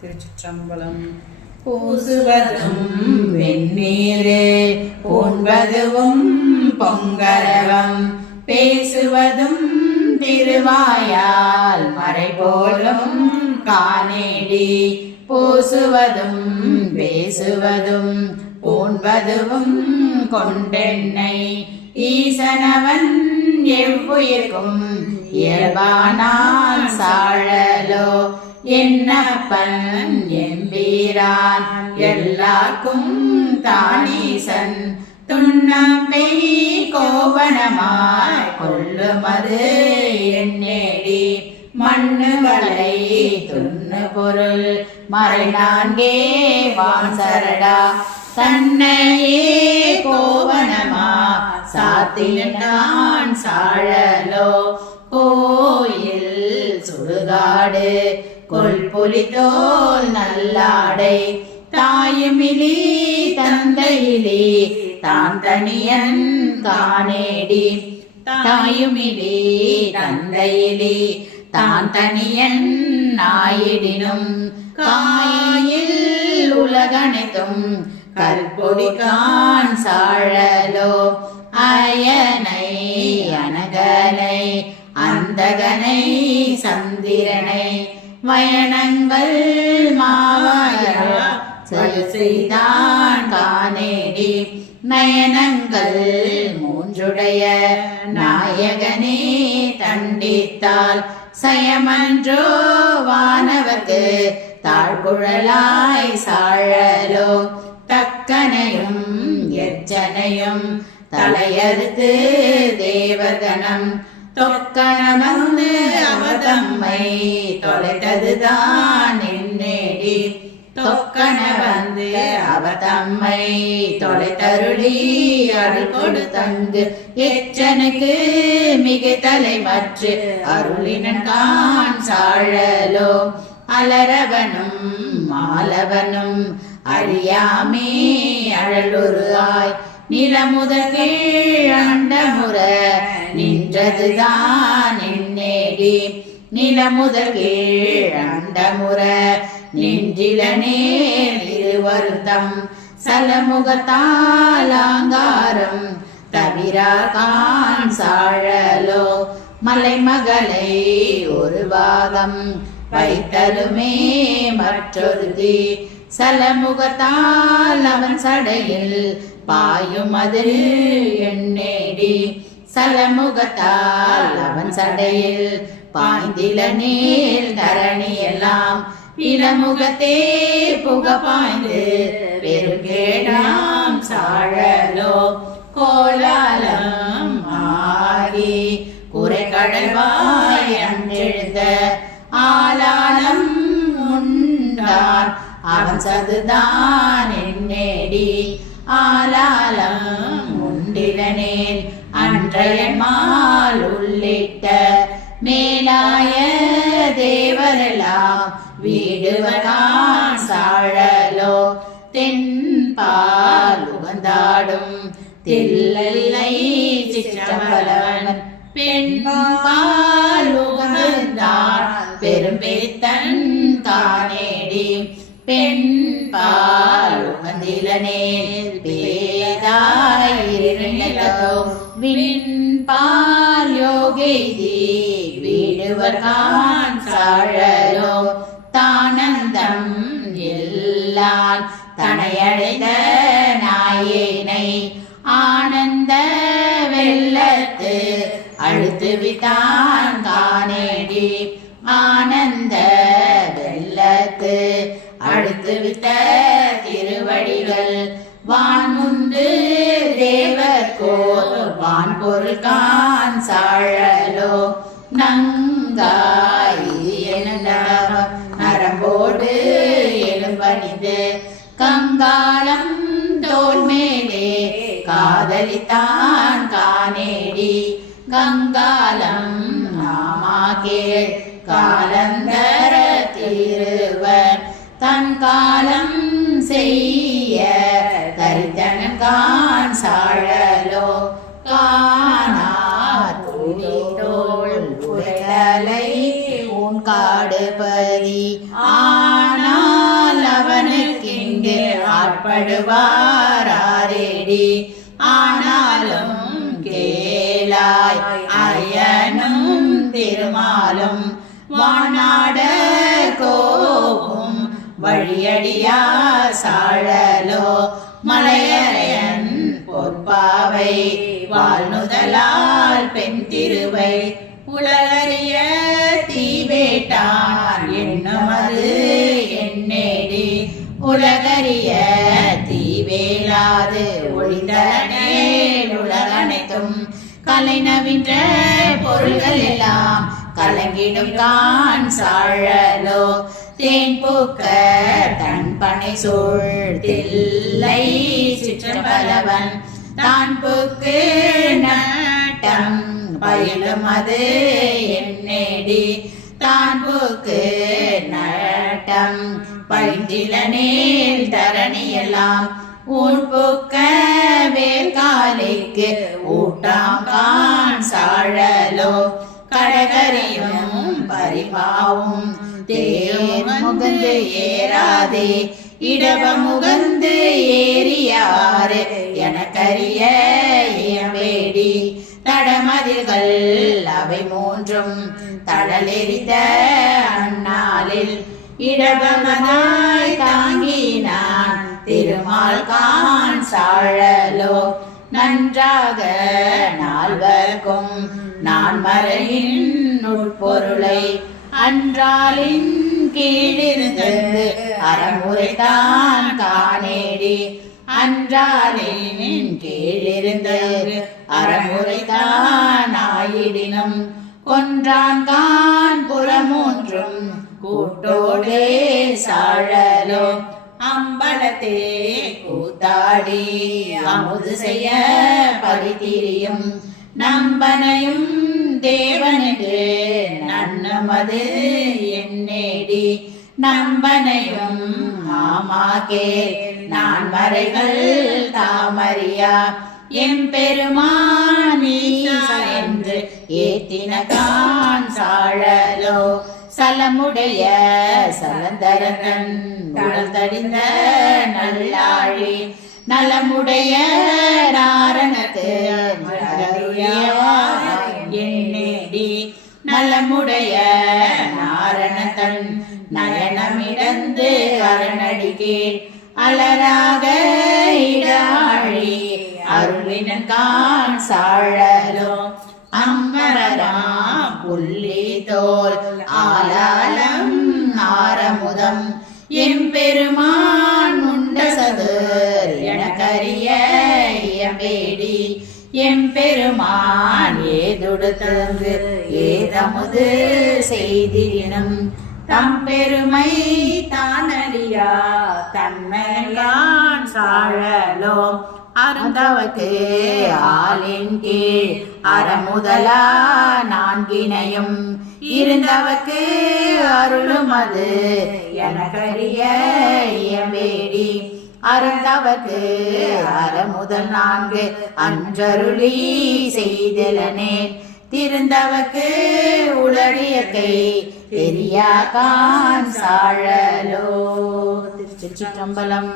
திருச்சிற்றம்பலம். பூசுவதும் வெந்நீரே பூண்பதுவும் பொங்கரவம். பேசுவதும் திருவாயால் மறைபோலும் காணேடி. பூசுவதும் பேசுவதும் பூண்பதுவும் கொண்டென்னை. ஈசனவன் எவ்வுயிர்க்கும் இயல்பானான் சாழலோ என்னப்பன் எம்பீரான் எல்லாருக்கும் தானீசன். துண்ணம்பை கோவணமாய் கொள்ளுமது எண்ணேடி மண்ணுகளை துண்ணு பொருள். மறை நான்கே வாசரடா தன்னையே கோவனமா கோவணமா சாத்தினான் சாழலோ? கோயில் சுடுகாடு. கொல்புலி தோல் நல்லாடை தாயுமிலி தந்தையிலே தான் தனியன் காணேடி. தாயுமிலே தந்தையிலே தான் தனியன் நாயிடினும் காயில் உலகனைத்தும் கற்பொடி கான் சாழலோ. அயனை அனகனை அந்தகனை சந்திரனை வயனங்கள் மாவாயா செய்தான் காணேடி நயனங்கள் மூன்றுடைய நாயகனே தண்டித்தால் சயமன்றோ வானவர்க்கு தாழ்குழலாய் சாழலோ. தக்கனையும் எச்சனையும் தலையறுத்து தேவகணம் தொக்கணமந்து அவதம்மை தொலைத்ததுதான் என்னேடி தொக்கண வந்து அவதம்மை தொலைத்தருளி அருள் கொடுத்தங்கு. எச்சனுக்கு மிக தலைமற்று அருளினன் கான் சாழலோ. அலரவனும் மாலவனும் அறியாமே அழலுருவாய் நிலமுதல் கீழ் அண்டமுற நின்றதுதான் என்னேடி? நிலமுதல் கீழ் அண்டமுற நின்றிலனே இருவருத்தம். சலமுகத்தாலாங்காரம் தவிராகான் சாழலோ? மலை மகளை ஒரு பாகம் வைத்தலுமே மற்றொருதி. சலமுகத்தால் அவன் சடையில் பாயுமதில் எண்ணேடி சலமுகத்தால் அவன் சடையில் பாய்ந்தில நீர் தரணி எல்லாம் இளமுகத்தே புக பாய்ந்து பெருகேடாம் சாழலோ. கோலாலம் ஆகி குறை கடல்வாய் அன்றெழுந்த ஆலாலம் உண்டான். அவன் சதுதான் என்னேடி ஆலாலம் உண்டிலனேன் அன்றையன்மால் உள்ளிட்ட மேலாய தேவரெல்லாம் வீடுவனான் சாழலோ தென்பால் உகந்தாடும் தில்லை சிற்றம்பலவன் பெண்பால் உகந்தான் பெரும்பேத்தன் தானேடி பெண்பால் உகந்திலனேல் பேதாயிருந்தோ விண்பால் யோகெய்தி வீடுவர்கான் சாழலோ தானந்தம் எல்லான் தனையடைந்த நாயேனை. ஆனந்த வெள்ளத்து அழுத்து வித்தான் காணேடி ஆனந்த வெள்ளத்து அழுத்து விட்ட திருவடிகள். தேவர் கோர் வான் பொருள் கான் சாழலோ நங்காய் எனந்தவம் நரம்போடு எழும்பணிந்து கங்காலம் தோல் மேலே காதலித்தான் காணேடி. கங்காலம் நாமா கேள் கால தோள் உடையலை உன் காடுபதி ஆனா படுவாரேடி ஆனாலும் கேளாய் அயனும் திருமாலும் வானாட கோவும் வழியடியா சாழலோ. மலையரையன் பொற்பாவை வாழ்நுதலால் பெண் திருவை உலகறிய தீவேலாது ஒளிந்தனேல் உலகனைத்தும் கலை நவின்ற பொருள்கள் எல்லாம் கலங்கிடும் தான் சாழலோ. தேன் பூக்க தன் பனை சூழ் தில்லை சிற்றம்பலவன். தான் பூக்கு நட்டம் பயிலும் அது என்னேடி. தான் பூக்கு நட்டம் பயின்றில நேர் தரணியெல்லாம் ஊன் பூக்க வேர்காலைக்கு ஊட்டாம் சாழலோ. கடகரையும் பரிபாவும் தேர் முகந்து ஏறாதே. இடவ முகந்து ஏறியாறு எனக்கரிய இயம்பேடி. தடமதில்கள் அவை மூன்றும் தடலெறித அந்நாளில் இடபமதாய் தாங்கினான். திருமால் கான் சாழலோ நன்றாக நால்வர்க்கும் நான் மறையின் உட்பொருளை அன்றாலின் கீழிருந்து அறமுறைதான் காணேடி. அன்றாலின் கீழிருந்து அறமுறைதான் ஆயிடினும் கொன்றான் தான் புறமூன்றும் கூட்டோ அம்பலத்தே கூத்தாடி அமுது செய்ய பரிதிரியும் நம்பனையும் தேவனுக்கு நன்னமது என்னேடி. நம்பனையும் ஆமாக்கே நான் மறைகள் தாமரியா எம்பெருமானீசா என்று ஏத்தின கான் சாழலோ. சலமுடைய சலந்தரன் உடல் தடிந்த நல்லாழி நலமுடைய நாரணத்து எண்ணேடி நலமுடைய நாரணத்தன் நயனமிடந்து அரணடிக்கே அலராக இடாழி அருளினன் கான் சாழலோ அம்மரரா புள்ளி தோல் ஆலாலம் ஆரமுதம். எம்பெருமான் உண்ட எனக்கரிய இயம்பேடி. எம்பெருமான் ஏதுடுத்தங்கு ஏதமுது செய்தினும் தம் பெருமை தானறியா தன்மையான் சாழலோ அருந்தவக்கு ஆளின் கீழ் அறமுதலா நான்கினையும் இருந்தவக்கு அருளும் அது. எனக்கரிய இயம்பேடி. அருந்தவக்கு அறமுதல் நான்கு அன்றருளி செய்தலனேன் திருந்தவக்கு உளடியக்கை பெரியா கான் சாழலோ. திருச்சிற்றம்பலம்.